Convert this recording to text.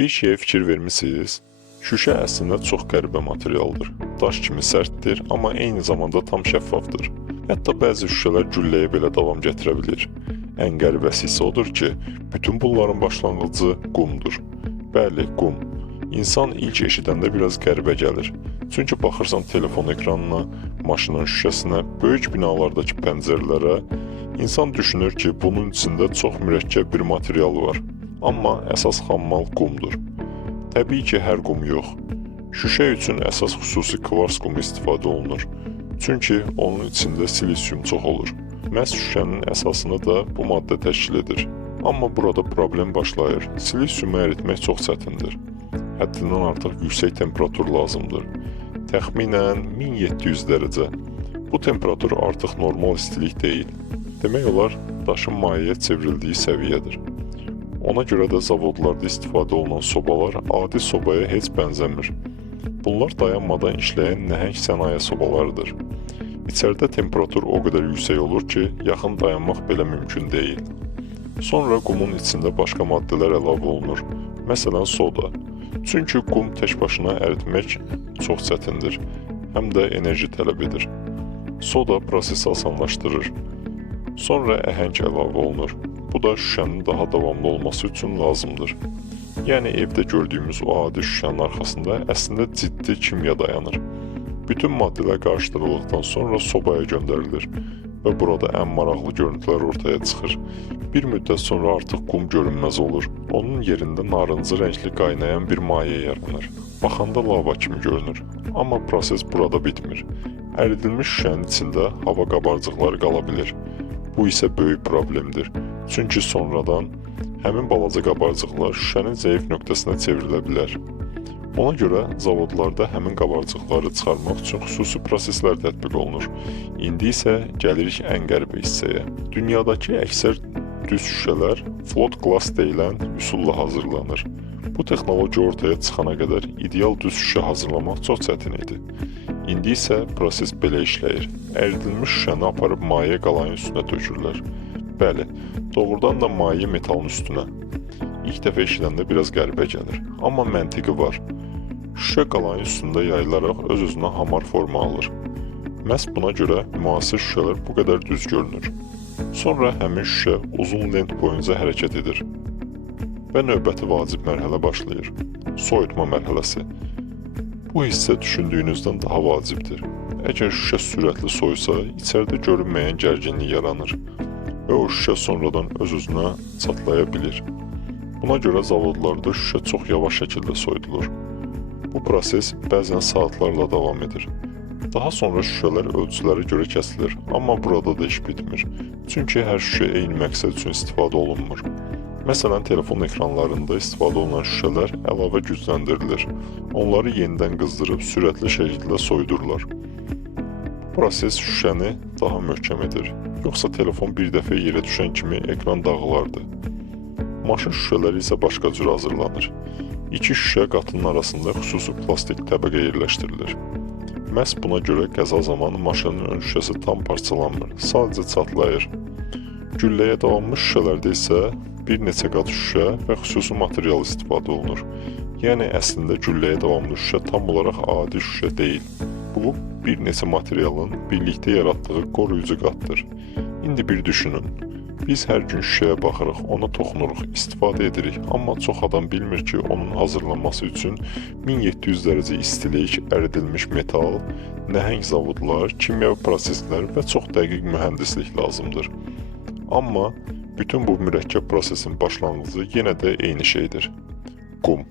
Bir şeyə fikir vermisiniz? Şüşə əslində çox qəribə materialdır. Daş kimi sərtdir, amma eyni zamanda tam şəffafdır. Hətta bəzi şüşələr gülləyə belə davam gətirə bilir. Ən qəribəsi isə odur ki, bütün bunların başlanğıcı qumdur. Bəli, qum. İnsan ilk eşidəndə biraz qəribə gəlir. Çünki baxırsan telefon ekranına, maşının şüşəsinə, böyük binalardakı pəncərələrə, insan düşünür ki, bunun içində çox mürəkkəb bir material var. Amma əsas xammal qumdur. Təbii ki, hər qum yox. Şüşə üçün əsas xüsusi kvars qumu istifadə olunur. Çünki onun içində silisium çox olur. Məhz şüşənin əsasını da bu maddə təşkil edir. Amma burada problem başlayır. Silisiumu əritmək çox çətindir. Həddindən artıq yüksək temperatur lazımdır. Təxminən 1700 dərəcə. Bu temperatur artıq normal istilik deyil. Demək olar, daşın mayəyə çevrildiyi səviyyədir. Ona görə də zavodlarda istifadə olunan sobalar adi sobaya heç bənzəmir. Bunlar dayanmadan işləyən nəhəng sənaye sobalarıdır. İçəridə temperatur o qədər yüksək olur ki, yaxın dayanmaq belə mümkün deyil. Sonra qumun içində başqa maddələr əlavə olunur. Məsələn, soda. Çünki qum tək başına əritmək çox çətindir, həm də enerji tələb edir. Soda prosesi asanlaşdırır. Sonra əhəng əlavə olunur. Bu da şüşənin daha davamlı olması üçün lazımdır. Yəni evdə gördüyümüz o adi şüşənin arxasında əslində ciddi kimya dayanır. Bütün maddələr qarışdırıldıqdan sonra sobaya göndərilir və burada ən maraqlı görüntülər ortaya çıxır. Bir müddət sonra artıq qum görünməz olur. Onun yerində narıncı rəngli qaynayan bir maye yaranır. Baxanda lava kimi görünür. Amma proses burada bitmir. Əridilmiş şüşənin içində hava qabarcıqları qala bilir. Bu isə böyük problemdir. Çünki sonradan həmin balaca qabarcıqlar şüşənin zəif nöqtəsinə çevrilə bilər. Ona görə zavodlarda həmin qabarcıqları çıxarmaq üçün xüsusi proseslər tətbiq olunur. İndi isə gəlirik ən qəribə hissəyə. Dünyadakı əksər düz şüşələr float glass deyilən üsulla hazırlanır. Bu texnologiya ortaya çıxana qədər ideal düz şüşə hazırlamaq çox çətin idi. İndi isə proses belə işləyir. Əridilmiş şüşəni aparıb maye qalayın üstünə tökürlər. Bəli, doğrudan da maye metalın üstünə. İlk dəfə eşidəndə biraz qəribə gəlir, amma məntiqi var. Şüşə qalayın üstündə yayılaraq öz-özünə hamar forma alır. Məhz buna görə müasir şüşələr bu qədər düz görünür. Sonra həmin şüşə uzun lent boyunca hərəkət edir. Və növbəti vacib mərhələ başlayır. Soyutma mərhələsi. Bu hissə düşündüyünüzdən daha vacibdir. Əgər şüşə sürətli soyusa, içəridə görünməyən gərginlik yaranır və o şüşə sonradan öz-özünə çatlaya bilir. Buna görə zavodlarda şüşə çox yavaş şəkildə soyudulur. Bu proses bəzən saatlarla davam edir. Daha sonra şüşələr ölçülərə görə kəsilir, amma burada da iş bitmir. Çünki hər şüşə eyni məqsəd üçün istifadə olunmur. Məsələn, telefon ekranlarında istifadə olunan şüşələr əlavə gücləndirilir. Onları yenidən qızdırıb sürətli şəkildə soyudurlar. Bu proses şüşəni daha möhkəm edir. Yoxsa telefon bir dəfə yerə düşən kimi ekran dağılardı. Maşın şüşələri isə başqa cür hazırlanır. İki şüşə qatının arasında xüsusi plastik təbəqə yerləşdirilir. Məhz buna görə qəza zamanı maşının ön şüşəsi tam parçalanmır, sadəcə çatlayır. Gülləyə davamlı şüşələrdə isə bir neçə qat şüşə və xüsusi material istifadə olunur. Yəni əslində gülləyə davamlı şüşə tam olaraq adi şüşə deyil. Bu, bir neçə materialın birlikdə yaratdığı qoruyucu qatdır. İndi bir düşünün. Biz hər gün şüşəyə baxırıq, ona toxunuruq, istifadə edirik. Amma çox adam bilmir ki, onun hazırlanması üçün 1700 dərəcə istilik, əridilmiş metal, nəhəng zavodlar, kimya proseslər və çox dəqiq mühəndislik lazımdır. Amma bütün bu mürəkkəb prosesin başlanğıcı yenə də eyni şeydir. Qum.